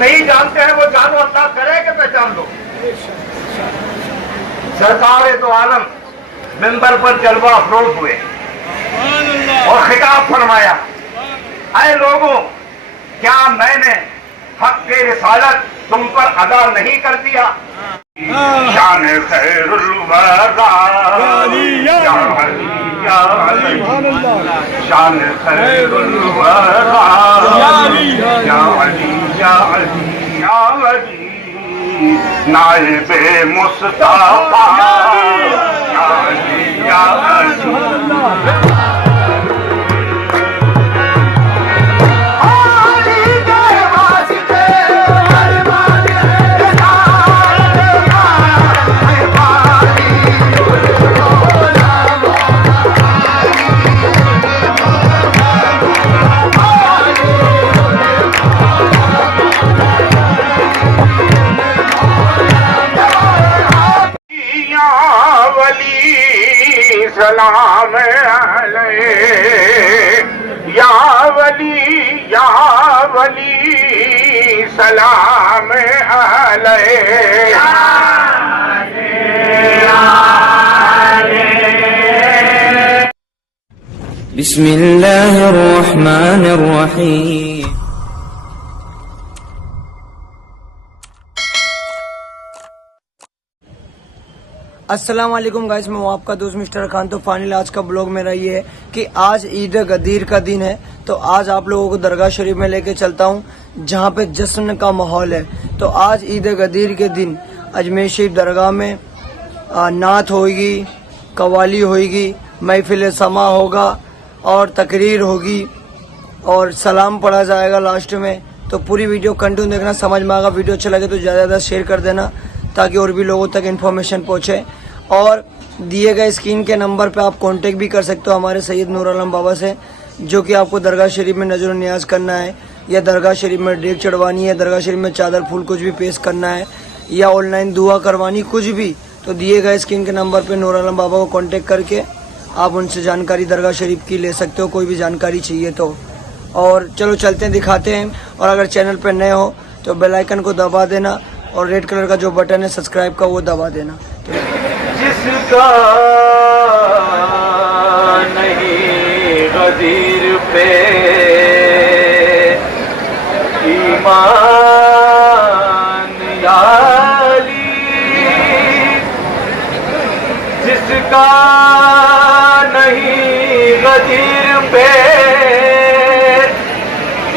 نہیں جانتے ہیں وہ جانو، اللہ کرے کہ پہچان لو۔ سرکار تو عالم منبر پر جلوہ افروز ہوئے اور خطاب فرمایا، اے لوگوں، کیا میں نے حق کی رسالت تم پر ادا نہیں کر دیا؟ شان خیر الورا یا علی یا علی، شان خیر الورا یا علی یا علی یا علی یا علی، نائب مصطفیٰ یا علی یا علی۔ سلام علیہ یا ولی یا ولی، سلام علیہ۔ بسم اللہ الرحمن الرحیم۔ السلام علیکم گائز، میں ہوں آپ کا دوست مسٹر خان۔ تو فائنل آج کا بلاگ میرا یہ ہے کہ آج عید غدیر کا دن ہے، تو آج آپ لوگوں کو درگاہ شریف میں لے کے چلتا ہوں جہاں پہ جشن کا ماحول ہے۔ تو آج عید غدیر کے دن اجمیر شریف درگاہ میں نعت ہوگی، قوالی ہوگی، محفل سما ہوگا اور تقریر ہوگی اور سلام پڑھا جائے گا لاسٹ میں۔ تو پوری ویڈیو کنٹینیو دیکھنا، سمجھ میں آئے گا۔ ویڈیو اچھا لگے تو زیادہ سے زیادہ شیئر کر دینا تاکہ اور بھی لوگوں تک انفارمیشن پہنچے، اور دیے گئے اسکرین کے نمبر پہ آپ کانٹیکٹ بھی کر سکتے ہو ہمارے سید نور عالم بابا سے، جو کہ آپ کو درگاہ شریف میں نظر و نیاز کرنا ہے، یا درگاہ شریف میں ڈیک چڑھوانی ہے، درگاہ شریف میں چادر پھول کچھ بھی پیش کرنا ہے، یا آن لائن دعا کروانی کچھ بھی، تو دیے گئے اسکرین کے نمبر پہ نور عالم بابا کو کانٹیکٹ کر کے آپ ان سے جانکاری درگاہ شریف کی لے سکتے ہو، کوئی بھی جانکاری چاہیے تو۔ اور چلو چلتے ہیں، دکھاتے ہیں۔ اور اگر چینل پہ نئے ہو تو بیل آئیکن کو دبا دینا، اور ریڈ کلر کا جو بٹن ہے سبسکرائب کا وہ دبا دینا۔ جس کا نہیں غدیر پہ ایمان یا علی، جس کا نہیں غدیر پہ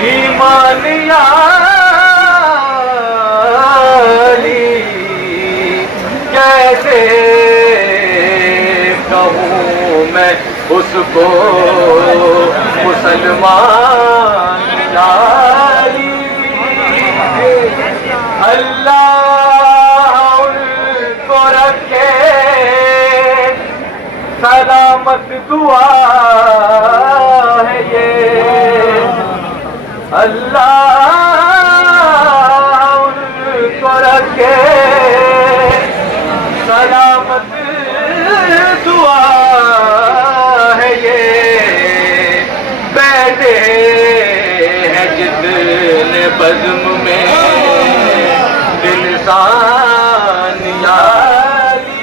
ایمان یا کیسے کہوں میں اس کو مسلمان علی، اللہ ان کو رکھے سلامت، دعا ہے یہ، اللہ ان کو رکھے سلامت، دعا ہے یہ، بیٹھے ہیں جتنے بزم میں انسان یا علی،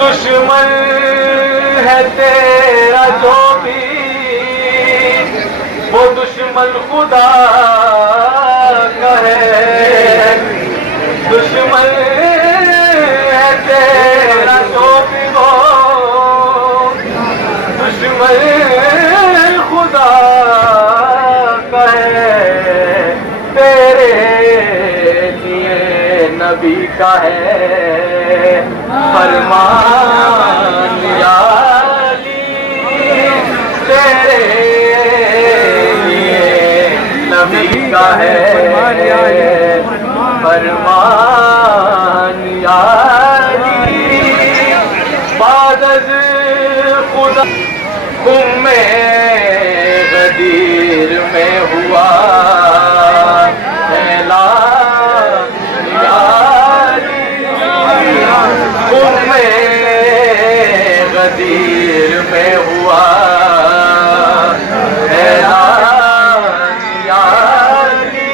دشمن ہے تیرا جو بھی وہ دشمن خدا کا ہے، دشمن ہے تیرا جو بھی وہ دشمن خدا کا ہے، تیرے لیے نبی کا ہے فرمان یا علی، تیرے لیے نبی کا ہے فرمان یا علی، بعد از خدا میں غدیر میں ہوا اعلان یا علی، میں غدیر میں ہوا اعلان یا علی،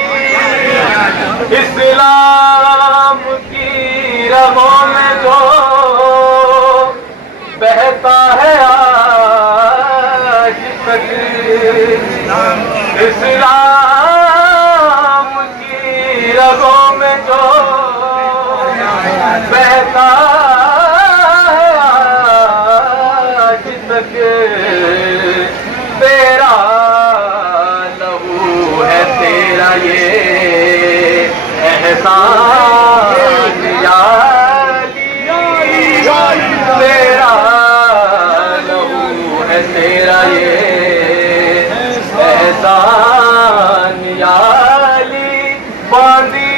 اسلام کی رگوں میں جو بہتا ہے آج تک تیرا لہو ہے، تیرا یہ احسان یا علی، تیرا لہو ہے، تیرا یہ احسان یا علی، باندھی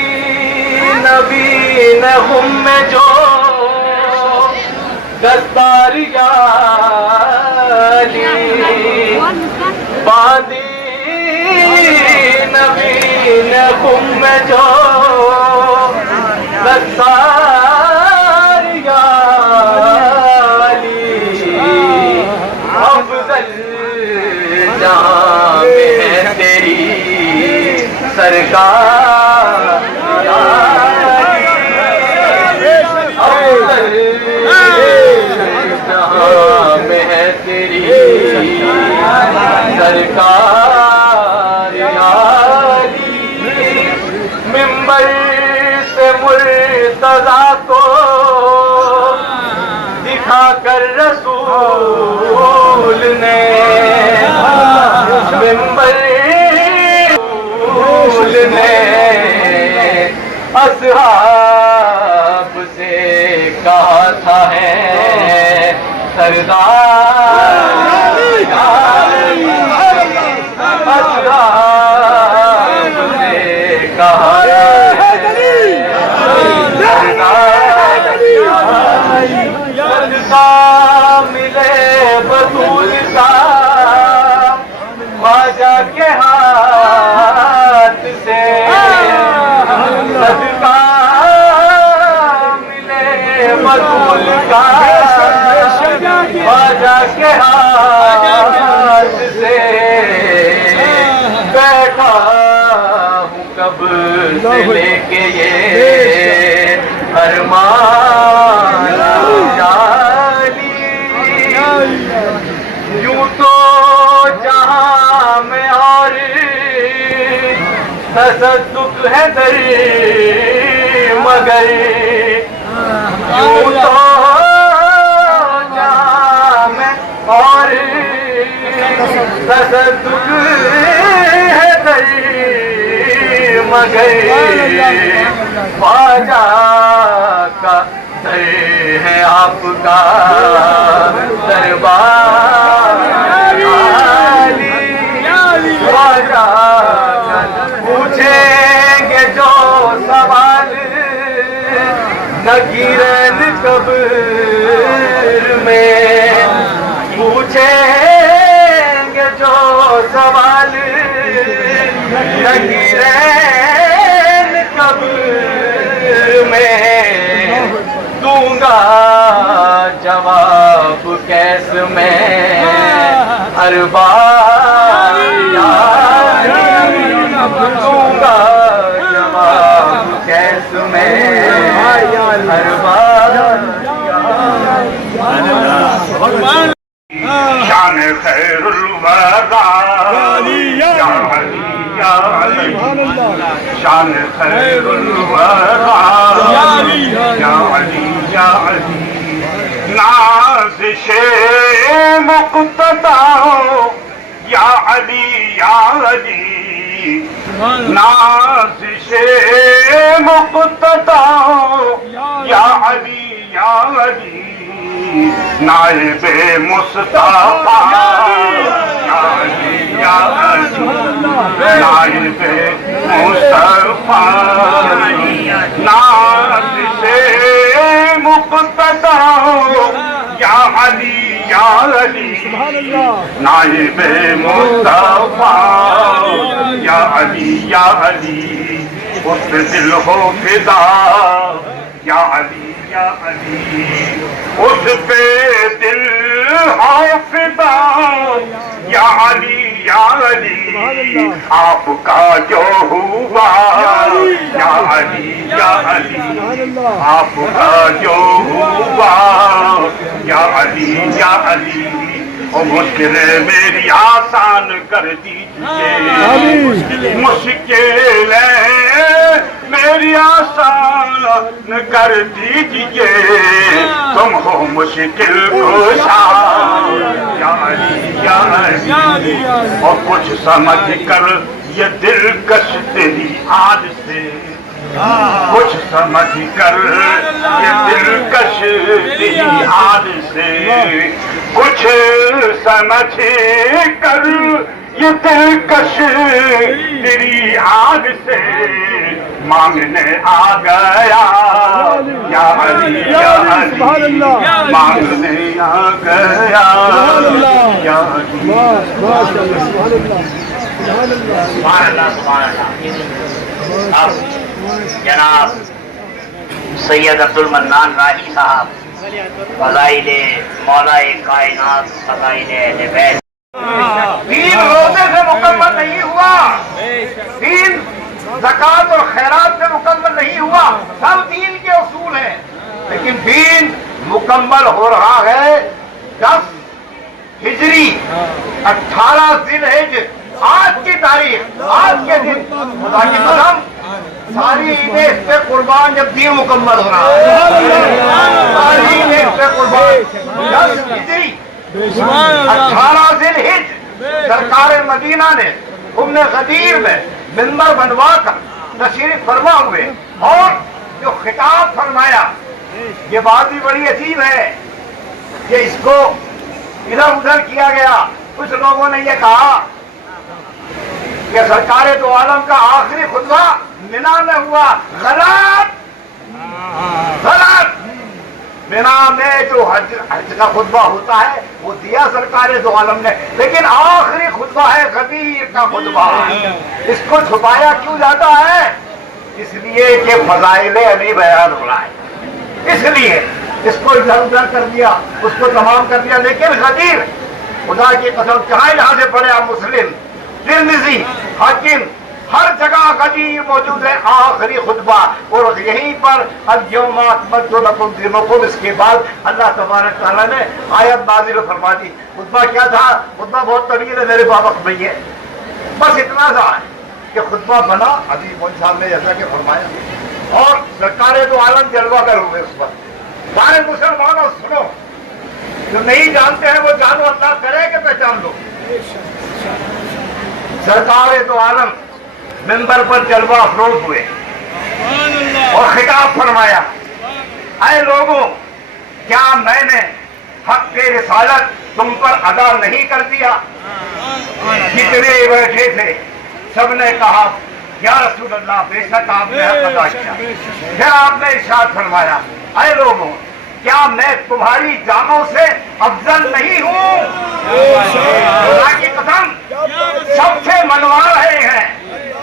نبی نے ہم میں جو دستار یا علی، باندھی نبی نے ہم میں جو دستار یا علی، افضل جہاں میں ہے تیری سرکار یا علی، افضل جہاں میں ہے تیری سرکار یا علی، منبر سے مرتضیٰ کو دکھا کر رسول نے، ممبر رسول نے اصحاب سے کہا تھا ہے سردار، اصحاب سے کہا ملے بطول کا خواجہ کے ہاتھ سے، صدقہ ملے بطول کا خواجہ کے ہاتھ سے، بیٹھا ہوں کب سے لے کے یہ ارمان یا علی، یوں تو جہاں میں اور تصدق ہے در مگر، یوں تو جہاں میں اور تصدق ہے در مگر، خواجہ کا در ہے آپ کا دربار علی، خواجہ پوچھیں گے جو سوال نگیرن قبر میں، پوچھیں گے جو سوال نگیرن قبر میں، دوں گا جواب کیس میں ہر بار یا علی، دوں گا جواب کیس میں ہر بار شان خیر الورا یا علی یا علی، شان خیر الورا یا علی یا علی، نازش مقتدا یا علی یا علی، نازش مقتدا یا علی یا علی، نائب مصطفیٰ یا علی یا علی، نائب مصطفیٰ، نازش مقتدا یا علی یا علی، نائب مصطفیٰ یا علی یا علی، اس پہ دل ہو فدا یا علی یا علی، اس پہ دل ہو فدا یا علی یا علی، آپ کا جو ہوا یا علی یا علی، آپ کا جو ہوا یا علی یا علی، وہ مشکلیں میری آسان کر دیجیے، مشکلیں میری آسان کر دیجیے، تم ہو مشکل کشا یا علی یا علی، اور کچھ سمجھ کر یہ دلکش تیری آج سے، کچھ سمجھ کر یہ دلکش تیری آج سے، کچھ سمجھ کر یہ دلکش تیری آگ سے مانگنے آ گیا یا علی یا علی، مانگنے آ گیا یا علی۔ اب جناب سید عبد المنان راہی صاحب فضائل مولا کائنات، فضائل اہل بیت۔ دین روزے سے مکمل نہیں ہوا، دین زکوٰۃ اور خیرات سے مکمل نہیں ہوا، سب دین کے اصول ہیں، لیکن دین مکمل ہو رہا ہے 10 ہجری 18 ذی الحجہ، آج کی تاریخ، آج کے دن خدا کی قسم ساری عیدیں اس پہ قربان جب دین مکمل ہو رہا ہے، ساری عیدیں اس پہ قربان 10 ہجری 18 ذی الحجہ سرکار مدینہ نے ابن غدیر میں منبر بنوا کر تشریف فرما ہوئے اور جو خطاب فرمایا، یہ بات بھی بڑی عجیب ہے کہ اس کو ادھر ادھر کیا گیا۔ کچھ لوگوں نے یہ کہا کہ سرکار دو عالم کا آخری خطبہ مینا میں ہوا، غلط غلط۔ مینا میں جو حج کا خطبہ ہوتا ہے وہ دیا سرکار دو عالم نے، لیکن آخری خطبہ ہے غدیر کا خطبہ، اس کو چھپایا کیوں جاتا ہے؟ اس لیے کہ فضائل علی بیان ہو رہا ہے، اس لیے اس کو ادھر ادھر کر دیا، اس کو تمام کر دیا۔ لیکن غدیر خدا کی قسم چاہے یہاں سے پڑھے آپ مسلم، ترمذی، حاکم، ہر جگہ غدیر موجود ہے، آخری خطبہ، اور یہیں پر اليوم اکملت لکم دینکم، اس کے بعد اللہ تبارک تعالیٰ نے آیت نازل فرما دی۔ خطبہ کیا تھا؟ خطبہ بہت طویل ہے میرے بابق میں، ہے بس اتنا سا ہے کہ خطبہ بنا ابھی مول صاحب نے جیسا کہ فرمایا، اور سرکار دو عالم جلوہ گر ہوئے اس وقت۔ سارے مسلمانوں سنو، جو نہیں جانتے ہیں وہ جانو، اللہ کرے کہ پہچان لو۔ سرکار دو عالم منبر پر جلوہ افروز ہوئے اور خطاب فرمایا، اے لوگوں، کیا میں نے حق کے رسالت تم پر ادا نہیں کر دیا؟ جتنے بیٹھے تھے سب نے کہا یا رسول اللہ، بے شک آپ نے حق ادا کیا۔ پھر آپ نے ارشاد فرمایا، اے لوگوں، کیا میں تمہاری جانوں سے افضل نہیں ہوں؟ خدا کی قسم سب سے منوا رہے ہیں،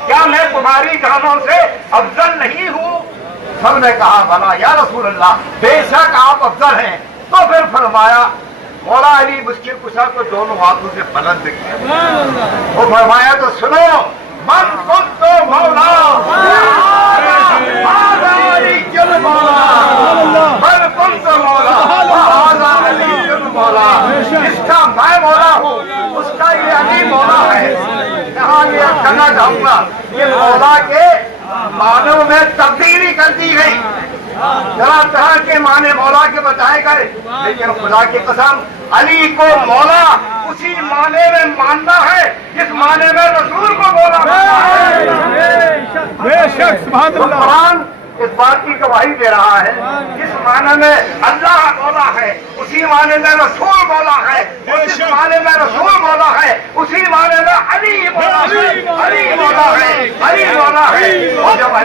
کیا میں تمہاری جانوں سے افضل نہیں ہوں؟ سب نے کہا بلا یا رسول اللہ، بے شک آپ افضل ہیں۔ تو پھر فرمایا، مولا علی مشکل کشا کو دونوں ہاتھوں سے بلند کیا، وہ فرمایا تو سنو، من کنت مولا هذا علی المولا، من کنت مولا هذا علی المولا، جس کا میں مولا ہوں اس کا یہ علی مولا ہے۔ یہاں یہ کہنا چاہوں گا کہ مولا کے معنوں میں تبدیلی کر دی گئی، طرح طرح کے معنی مولا کے بتائے گئے، لیکن خدا کی قسم علی کو مولا اسی معنی میں ماننا ہے جس معنی میں رسول کو مولا ماننا ہے۔ بے شک سبحان اللہ، قرآن اس بات کی گواہی دے رہا ہے، جس معنی میں اللہ مولا ہے اسی معنی میں رسول مولا ہے، اور جس معنی میں رسول مولا ہے اسی معنی میں علی مولا ہے، علی مولا ہے، علی مولا ہے۔ اور جب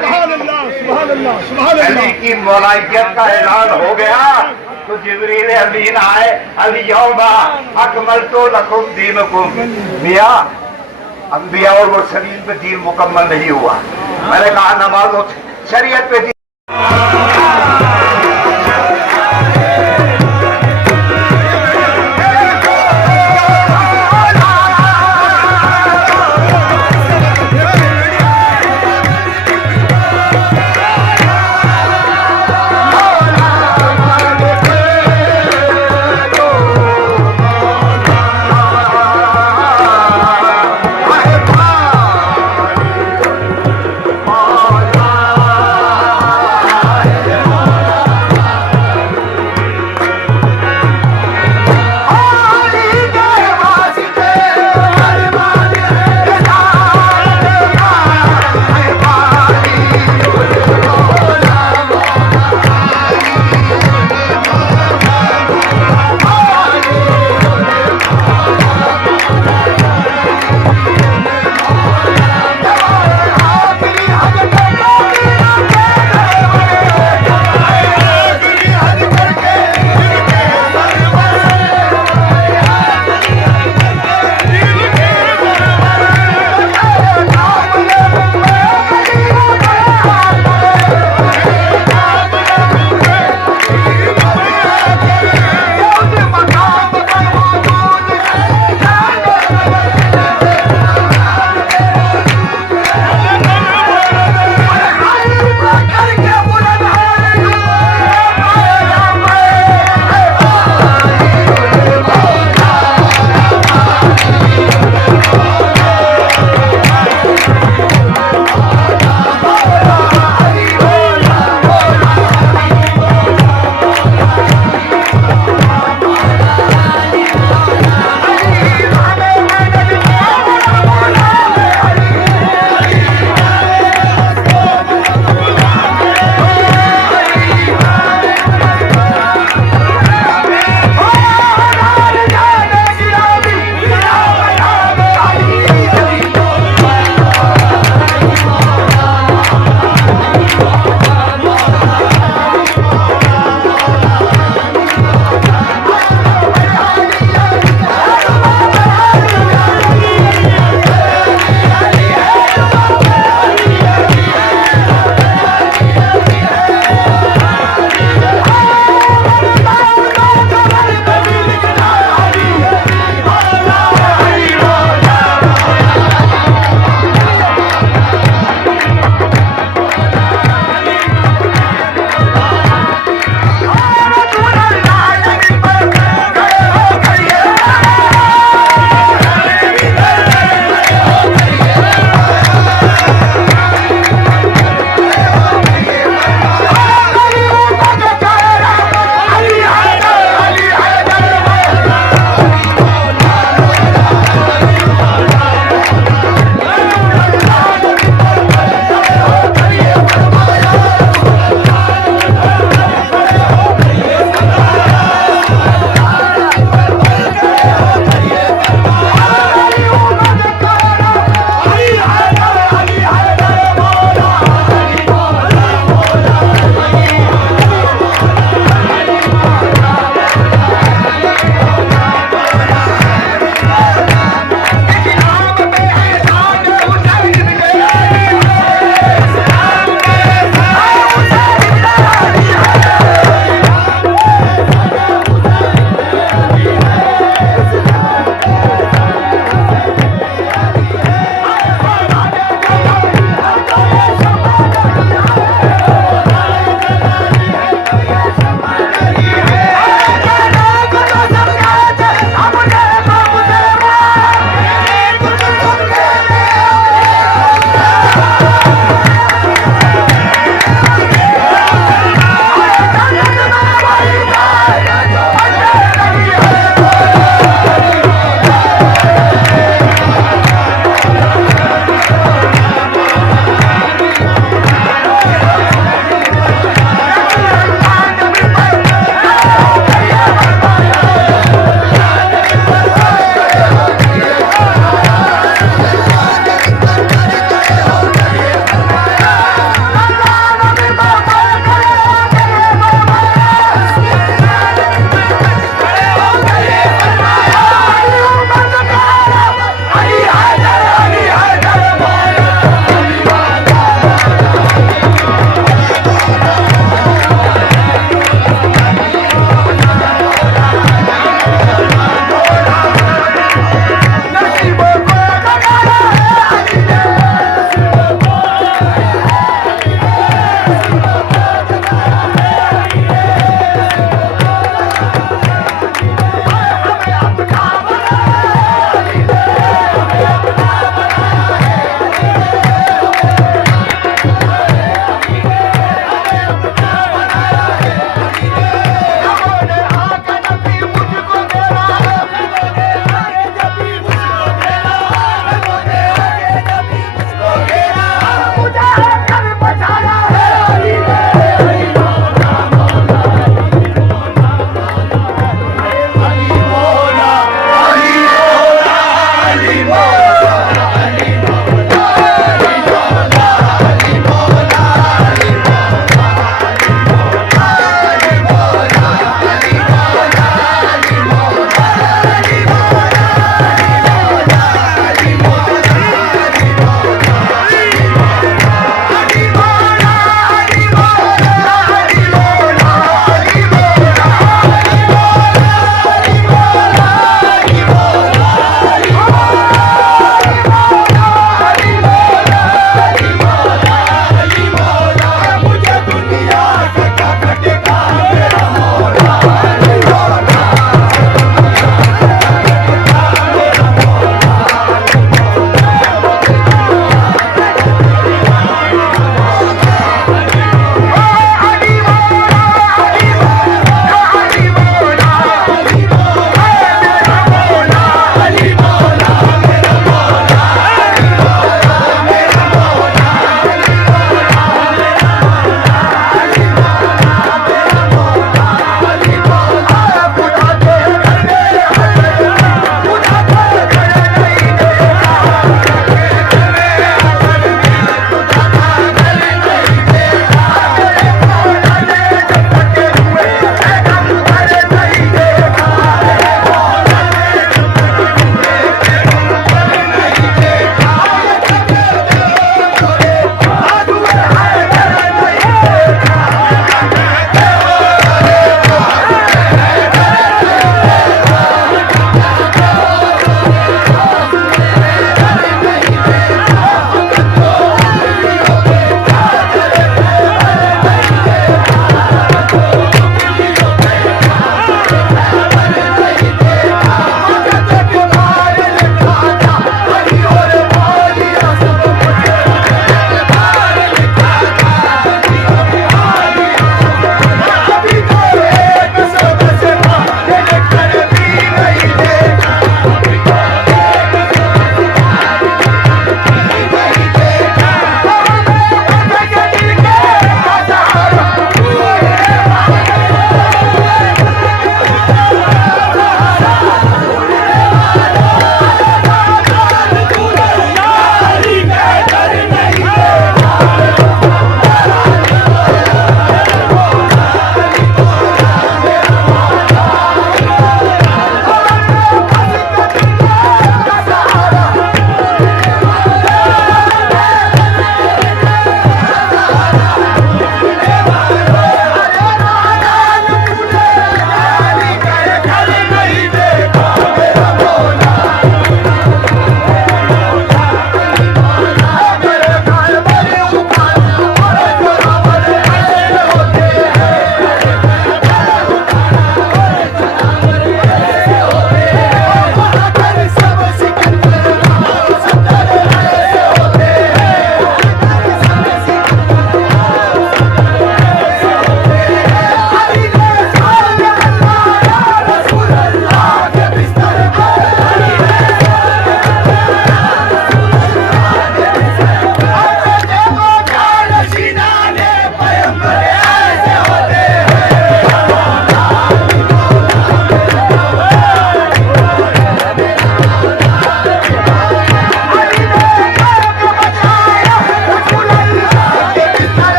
علی کی مولائیت کا اعلان ہو گیا تو جبریل امین آئے، الیوم اکملت لکم دینکم۔ میاں انبیاء اور مرسلین پہ دین مکمل نہیں ہوا، میں نے کہا نماز شریعت پہ دین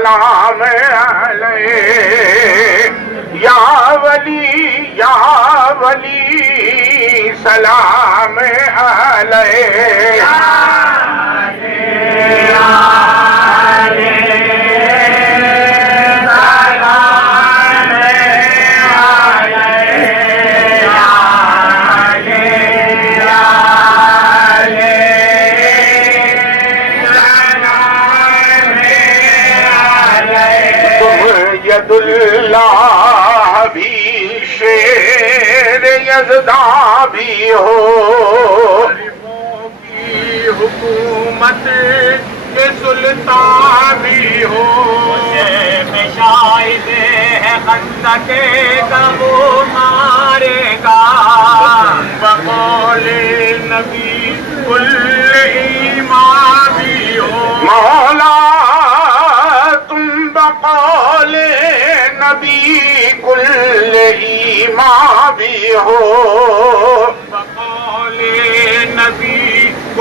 سلام علیہ یا ولی سلام علیہ ید اللہ بھی شیر یزداں بھی ہو کی حکومت کے سلطان بھی ہو شاہد ہے خندق کا وہ مارے گا بقول نبی کل ایمان بھی ہو مولا تم بقول نبی کل ایمان بھی ہو بقول نبی